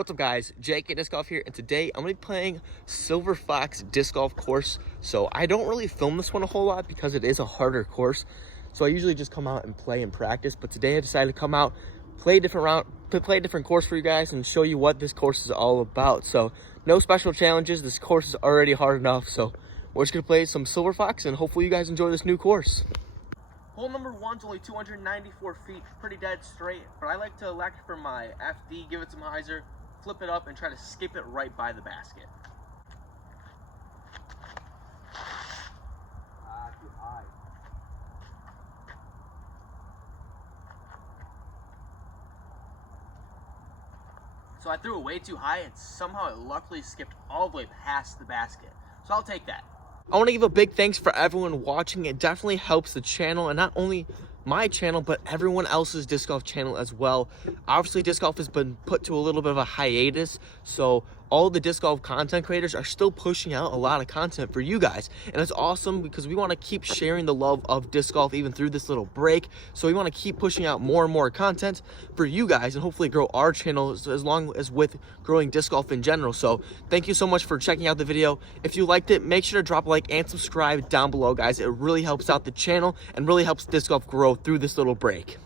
What's up guys, JK Disc Golf here, and today I'm going to be playing Silver Fox Disc Golf course. So I don't really film this one a whole lot because it is a harder course. So I usually just come out and play and practice, but today I decided to come out, play a different course for you guys and show you what this course is all about. So no special challenges, this course is already hard enough. So we're just going to play some Silver Fox and hopefully you guys enjoy this new course. Hole number one's only 294 feet, pretty dead straight, but I like to elect for my FD, give it some hyzer, flip it up, and try to skip it right by the basket. Too high. So I threw it way too high, and somehow it luckily skipped all the way past the basket. So I'll take that. I want to give a big thanks for everyone watching. It definitely helps the channel, and not only my channel, but everyone else's disc golf channel as well. Obviously, disc golf has been put to a little bit of a hiatus, so all the disc golf content creators are still pushing out a lot of content for you guys, and it's awesome because we want to keep sharing the love of disc golf even through this little break. So we want to keep pushing out more and more content for you guys and hopefully grow our channel as long as with growing disc golf in general. So thank you so much for checking out the video. If you liked it, make sure to drop a like and subscribe down below, guys. It really helps out the channel and really helps disc golf grow through this little break.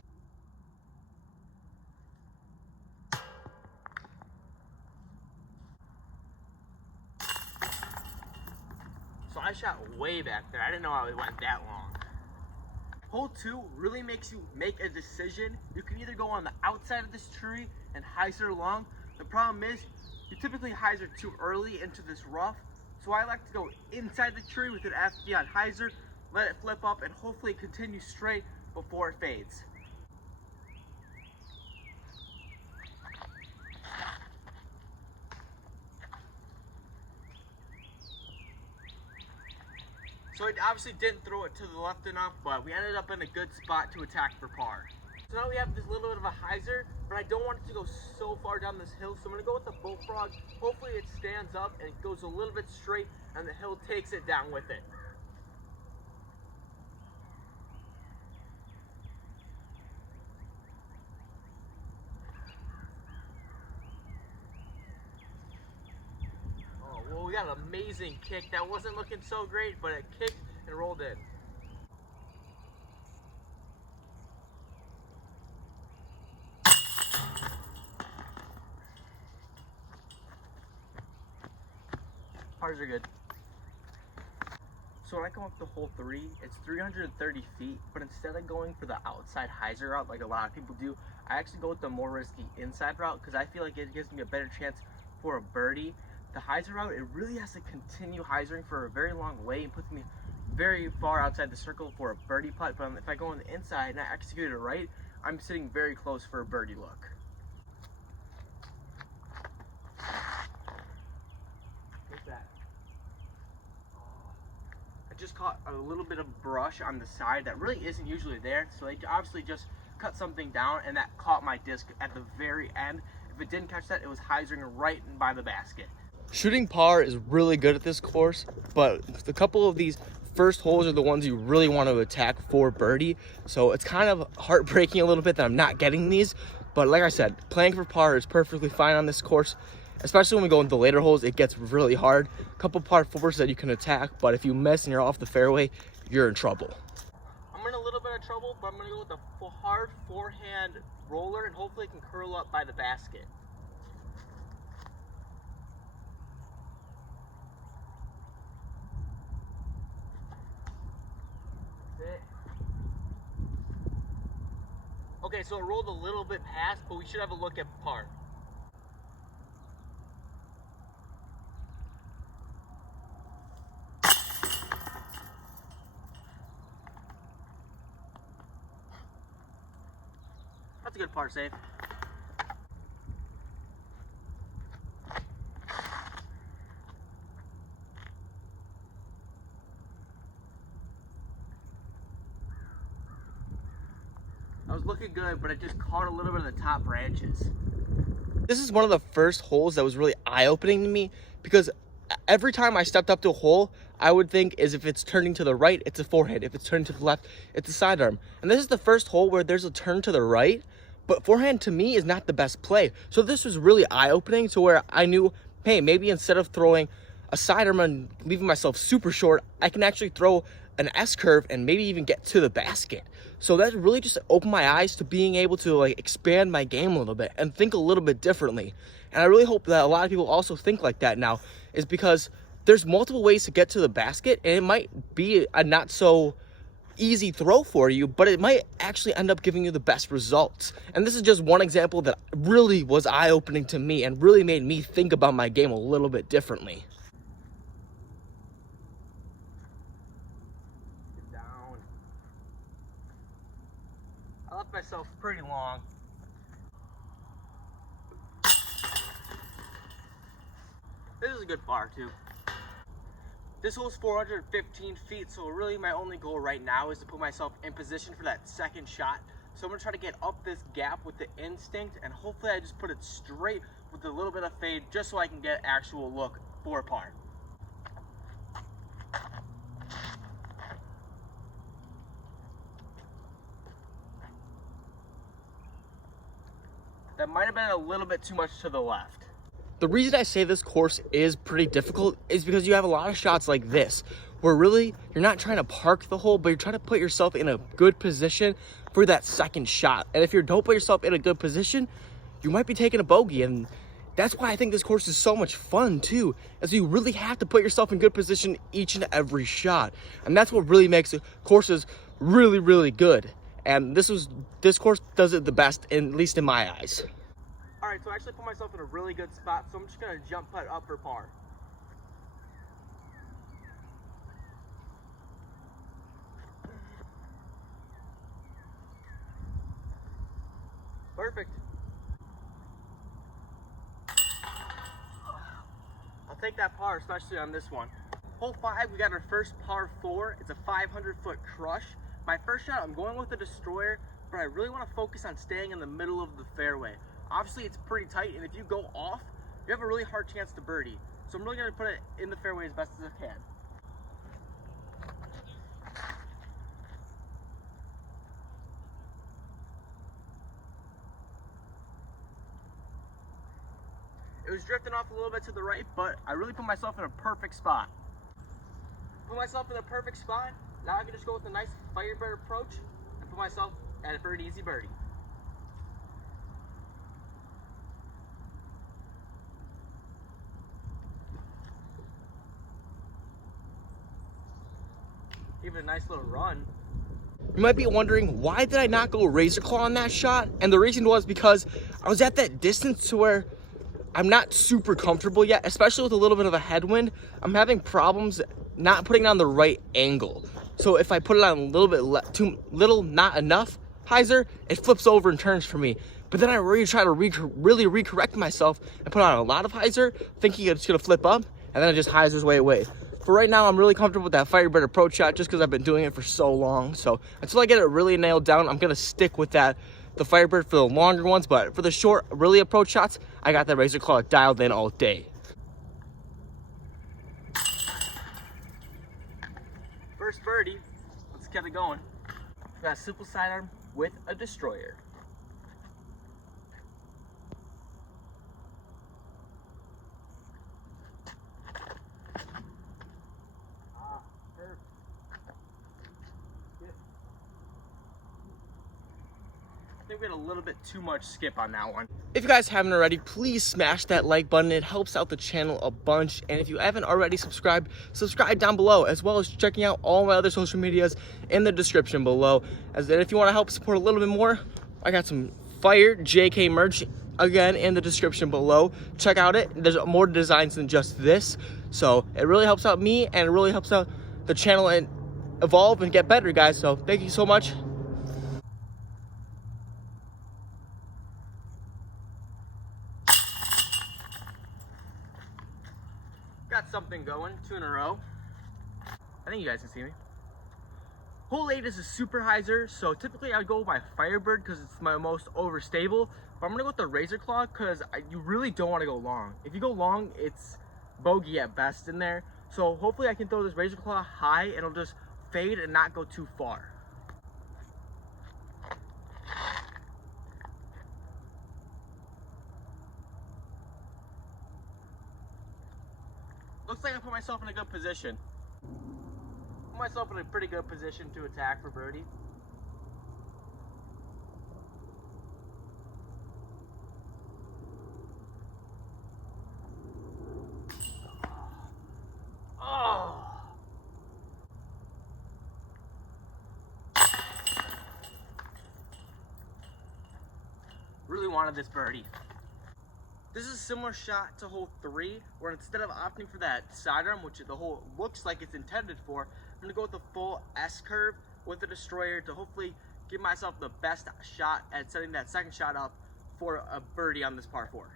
So I shot way back there. I didn't know I went that long. Hole 2 really makes you make a decision. You can either go on the outside of this tree and hyzer long. The problem is you typically hyzer too early into this rough. So I like to go inside the tree with an FD on hyzer, let it flip up, and hopefully continue straight before it fades. So I obviously didn't throw it to the left enough, but we ended up in a good spot to attack for par. So now we have this little bit of a hyzer, but I don't want it to go so far down this hill, so I'm gonna go with the bullfrog. Hopefully it stands up and goes a little bit straight, and the hill takes it down with it. Well, we got an amazing kick. That wasn't looking so great, but it kicked and rolled in. Pars are good. So when I come up to hole 3, it's 330 feet, but instead of going for the outside hyzer route like a lot of people do, I actually go with the more risky inside route because I feel like it gives me a better chance for a birdie. The hyzer route, it really has to continue hyzering for a very long way and puts me very far outside the circle for a birdie putt. But if I go on the inside and I execute it right, I'm sitting very close for a birdie look. What's that? I just caught a little bit of brush on the side that really isn't usually there. So I obviously just cut something down and that caught my disc at the very end. If it didn't catch that, it was hyzering right by the basket. Shooting par is really good at this course, but a couple of these first holes are the ones you really want to attack for birdie. So it's kind of heartbreaking a little bit that I'm not getting these. But like I said, playing for par is perfectly fine on this course. Especially when we go into the later holes, it gets really hard. A couple par 4s that you can attack, but if you miss and you're off the fairway, you're in trouble. I'm in a little bit of trouble, but I'm going to go with the hard forehand roller and hopefully it can curl up by the basket. Okay, so it rolled a little bit past, but we should have a look at par. That's a good par save. I was looking good, but it just caught a little bit of the top branches. This is one of the first holes that was really eye-opening to me because every time I stepped up to a hole, I would think is if it's turning to the right, it's a forehand. If it's turning to the left, it's a sidearm. And this is the first hole where there's a turn to the right, But forehand to me is not the best play. So this was really eye-opening to where I knew, hey, maybe instead of throwing a sidearm and leaving myself super short, I can actually throw an S-curve and maybe even get to the basket. So that really just opened my eyes to being able to like expand my game a little bit and think a little bit differently. And I really hope that a lot of people also think like that now, is because there's multiple ways to get to the basket, and it might be a not so easy throw for you, but it might actually end up giving you the best results. And this is just one example that really was eye-opening to me and really made me think about my game a little bit differently. Get down. I left myself pretty long. This is a good par too. This hole is 415 feet, so really my only goal right now is to put myself in position for that second shot. So I'm gonna try to get up this gap with the instinct, and hopefully I just put it straight with a little bit of fade, just so I can get actual look for a par. That might have been a little bit too much to the left. The reason I say this course is pretty difficult is because you have a lot of shots like this, where really you're not trying to park the hole, but you're trying to put yourself in a good position for that second shot. And if you don't put yourself in a good position, you might be taking a bogey. And that's why I think this course is so much fun too, as you really have to put yourself in good position each and every shot. And that's what really makes the courses really, really good. And this course does it the best, at least in my eyes. All right, so I actually put myself in a really good spot, so I'm just gonna jump putt up for par. Perfect. I'll take that par, especially on this one. Hole 5, we got our first par 4. It's a 500-foot crush. My first shot, I'm going with the destroyer, but I really want to focus on staying in the middle of the fairway. Obviously, it's pretty tight, and if you go off, you have a really hard chance to birdie. So I'm really going to put it in the fairway as best as I can. It was drifting off a little bit to the right, but I really put myself in a perfect spot. Put myself in a perfect spot. Now I can just go with a nice Firebird approach and put myself at a pretty easy birdie. Give it a nice little run. You might be wondering, why did I not go razor claw on that shot? And the reason was because I was at that distance to where I'm not super comfortable yet, especially with a little bit of a headwind. I'm having problems not putting it on the right angle. So if I put it on a little bit too little, not enough hyzer, it flips over and turns for me. But then I really try to really recorrect myself and put on a lot of hyzer, thinking it's gonna flip up, and then it just hyzers way away. For right now, I'm really comfortable with that Firebird approach shot just because I've been doing it for so long. So until I get it really nailed down, I'm gonna stick with the Firebird for the longer ones. But for the short, really approach shots, I got that razor claw dialed in all day. First birdie, let's get it going. Got a simple sidearm with a destroyer. I think we had a little bit too much skip on that one. If you guys haven't already, please smash that like button. It helps out the channel a bunch. And if you haven't already subscribed, subscribe down below, as well as checking out all my other social medias in the description below. As then if you want to help support a little bit more, I got some fire JK merch again in the description below. Check out it. There's more designs than just this. So it really helps out me, and it really helps out the channel and evolve and get better, guys. So thank you so much. Got something going, 2 in a row. I think you guys can see me. Hole 8 is a super hyzer, so typically I would go with my Firebird because it's my most overstable. But I'm gonna go with the razor claw because you really don't want to go long. If you go long, it's bogey at best in there. So hopefully I can throw this razor claw high and it'll just fade and not go too far. Looks like I put myself in a good position. Put myself in a pretty good position to attack for birdie. Oh. Really wanted this birdie. This is a similar shot to hole 3, where instead of opting for that sidearm, which the hole looks like it's intended for, I'm gonna go with the full S curve with the destroyer to hopefully give myself the best shot at setting that second shot up for a birdie on this par 4.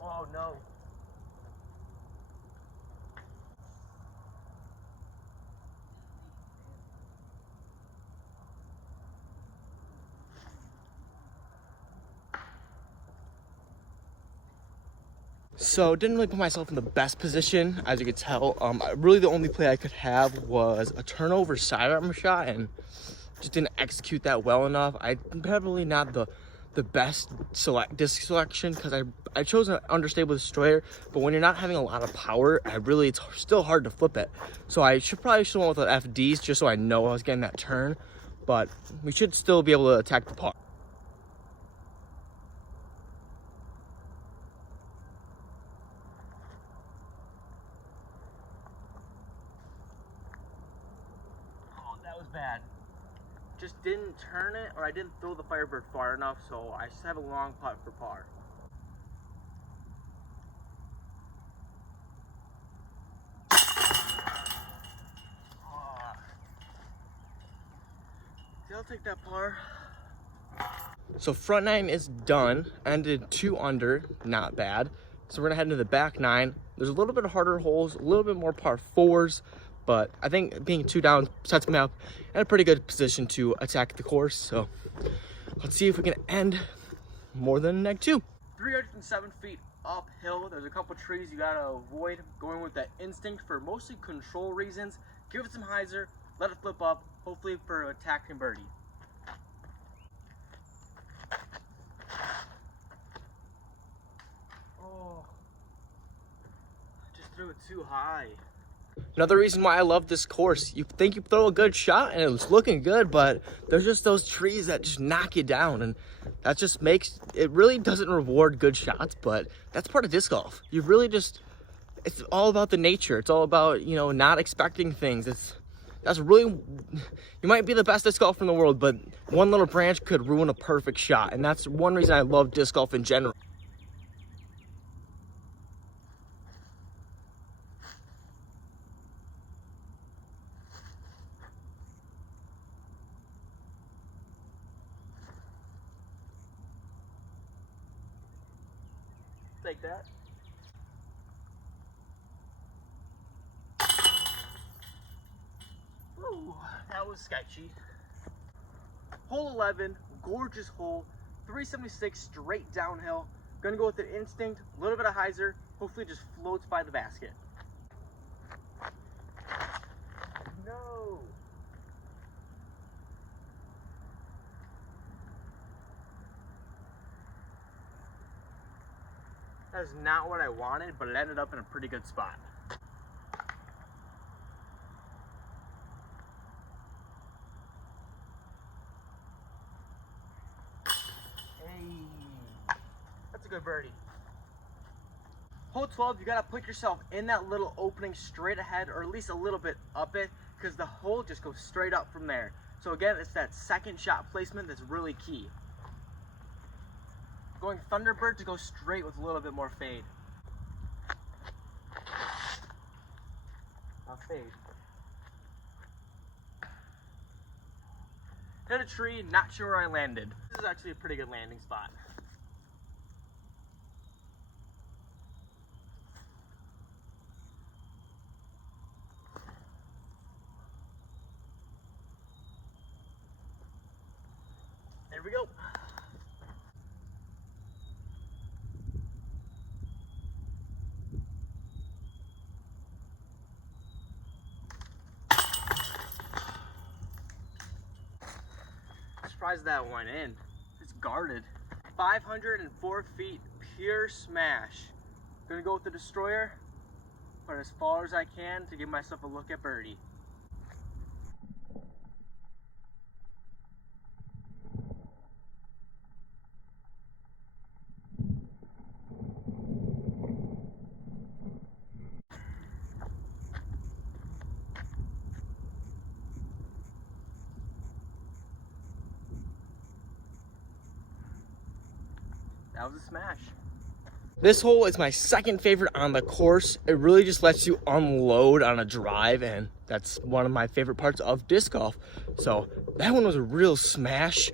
Oh no. So didn't really put myself in the best position, as you could tell. Really the only play I could have was a turnover sidearm shot, and just didn't execute that well enough. I'm probably not the best disc selection, because I chose an understable destroyer, but when you're not having a lot of power, it's still hard to flip it. So I probably should have went with the FDs just so I know I was getting that turn, but we should still be able to attack the par. Oh, that was bad. Just didn't turn it, or I didn't throw the Firebird far enough, so I just have a long putt for par. I'll take that par. So front 9 is done, ended 2 under, not bad. So we're gonna head into the back 9. There's a little bit harder holes, a little bit more par 4s, but I think being 2 down sets me up in a pretty good position to attack the course. So let's see if we can end more than neg 2. 307 feet uphill. There's a couple trees you gotta avoid. Going with that instinct for mostly control reasons. Give it some hyzer, let it flip up, hopefully for attacking birdie. Oh, just threw it too high. Another reason why I love this course, you think you throw a good shot and it's looking good, but there's just those trees that just knock you down, and that just makes it really doesn't reward good shots. But that's part of disc golf. You really just, it's all about the nature. It's all about, you know, not expecting things. That's really, you might be the best disc golfer in the world, but one little branch could ruin a perfect shot, and that's one reason I love disc golf in general. Take that. Ooh, that was sketchy. Hole 11, gorgeous hole, 376 straight downhill. Gonna go with the instinct, a little bit of hyzer, hopefully just floats by the basket. No. That is not what I wanted, but it ended up in a pretty good spot. Hey, that's a good birdie. Hole 12, you gotta put yourself in that little opening straight ahead, or at least a little bit up it, because the hole just goes straight up from there. So again, it's that second shot placement that's really key. Going Thunderbird to go straight with a little bit more fade. Now fade. Hit a tree, not sure where I landed. This is actually a pretty good landing spot. There we go. Surprised that went in. It's guarded. 504 feet, pure smash. Gonna go with the destroyer, put as far as I can to give myself a look at birdie. That was a smash. This hole is my second favorite on the course. It really just lets you unload on a drive, and that's one of my favorite parts of disc golf. So that one was a real smash.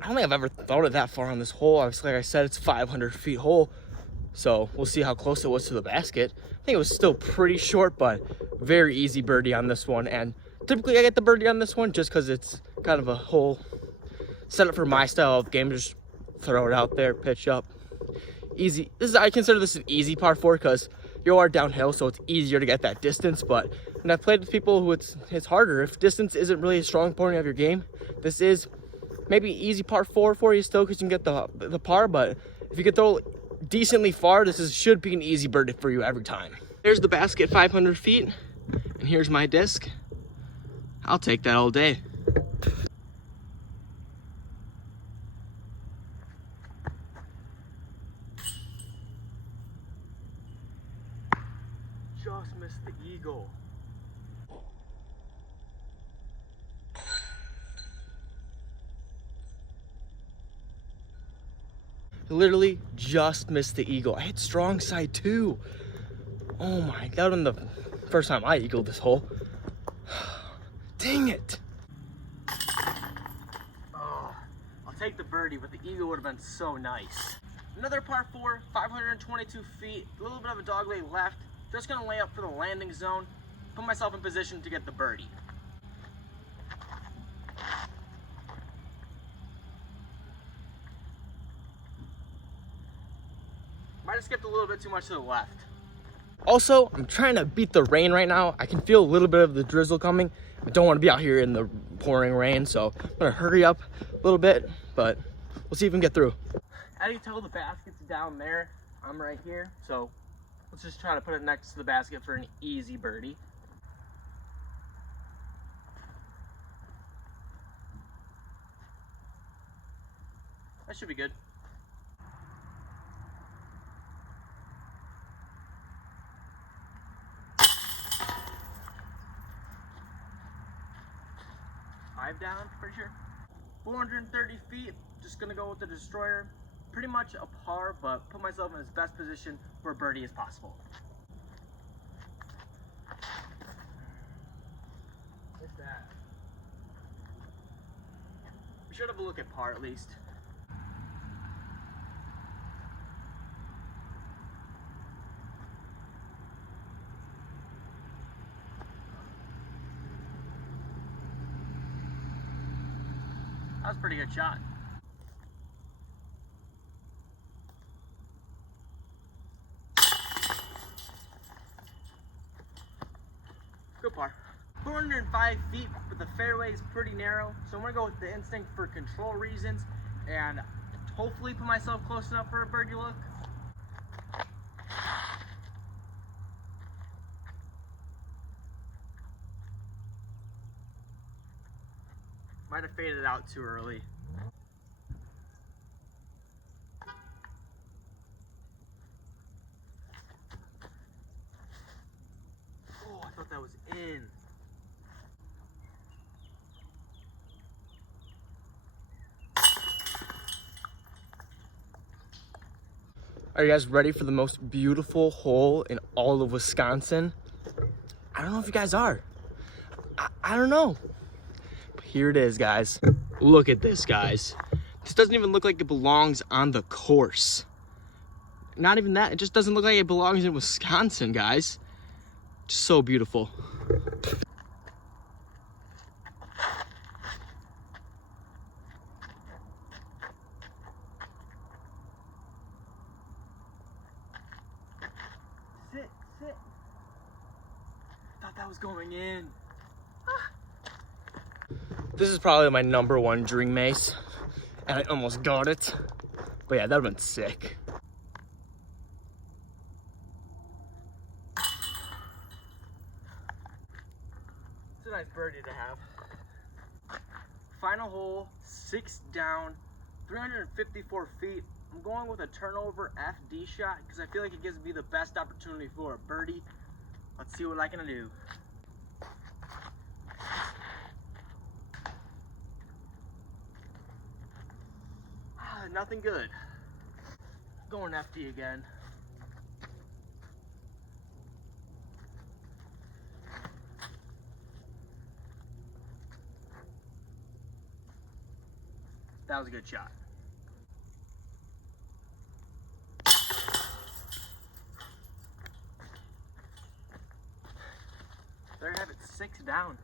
I don't think I've ever thrown it that far on this hole. Obviously, like I said, it's 500 feet hole. So we'll see how close it was to the basket. I think it was still pretty short, but very easy birdie on this one. And typically I get the birdie on this one just because it's kind of a hole set up for my style of game. Just throw it out there, pitch up. Easy. I consider this an easy par 4 because you are downhill, so it's easier to get that distance. But when I've played with people who it's harder, if distance isn't really a strong point of your game, this is maybe easy par 4 for you still because you can get the par. But if you can throw decently far, should be an easy birdie for you every time. There's the basket, 500 feet, and here's my disc. I'll take that all day. Just missed the eagle. Literally just missed the eagle. I hit strong side too. Oh my, that was the first time I eagled this hole. Dang it. Oh, I'll take the birdie, but the eagle would have been so nice. Another par 4, 522 feet, a little bit of a dog leg left. Just gonna lay up for the landing zone, put myself in position to get the birdie. Might have skipped a little bit too much to the left. Also, I'm trying to beat the rain right now. I can feel a little bit of the drizzle coming. I don't want to be out here in the pouring rain, so I'm gonna hurry up a little bit, but we'll see if we can get through. As you tell, the basket's down there. I'm right here, so let's just try to put it next to the basket for an easy birdie. That should be good. Down, pretty sure. 430 feet, just gonna go with the destroyer. Pretty much a par, but put myself in his best position for a birdie as possible. What's that? We should have a look at par at least. That was a pretty good shot. Good par. 405 feet, but the fairway is pretty narrow, so I'm gonna go with the instinct for control reasons and hopefully put myself close enough for a birdie look. Might have faded out too early. Oh, I thought that was in. Are you guys ready for the most beautiful hole in all of Wisconsin? I don't know if you guys are. I don't know. Here it is, guys. Look at this, guys. This doesn't even look like it belongs on the course. Not even that, it just doesn't look like it belongs in Wisconsin, guys. Just so beautiful. Sit. Thought that was going in. This is probably my #1 dream mace, and I almost got it. But yeah, that would've been sick. nice birdie to have. Final hole, 6 down, 354 feet. I'm going with a turnover FD shot because I feel like it gives me the best opportunity for a birdie. Let's see what I can do. Nothing good. Going FD again. That was a good shot. There you have it, 6 down.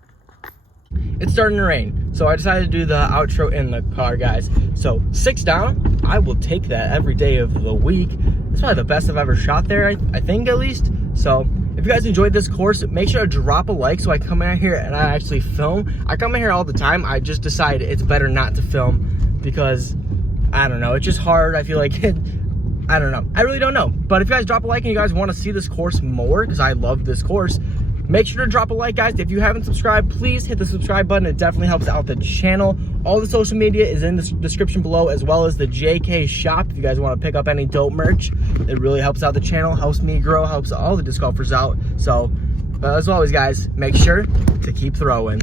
It's starting to rain, so I decided to do the outro in the car, guys. So 6 down, I will take that every day of the week. It's probably the best I've ever shot there, I think at least. So if you guys enjoyed this course, make sure to drop a like so I come in here and I actually film. I come in here all the time. I just decide it's better not to film because, I don't know, it's just hard. I feel like I don't know. I really don't know. But if you guys drop a like and you guys want to see this course more, because I love this course, make sure to drop a like, guys. If you haven't subscribed, please hit the subscribe button. It definitely helps out the channel. All the social media is in the description below, as well as the JK shop. If you guys want to pick up any dope merch, it really helps out the channel, helps me grow, helps all the disc golfers out. So, as always, guys, make sure to keep throwing.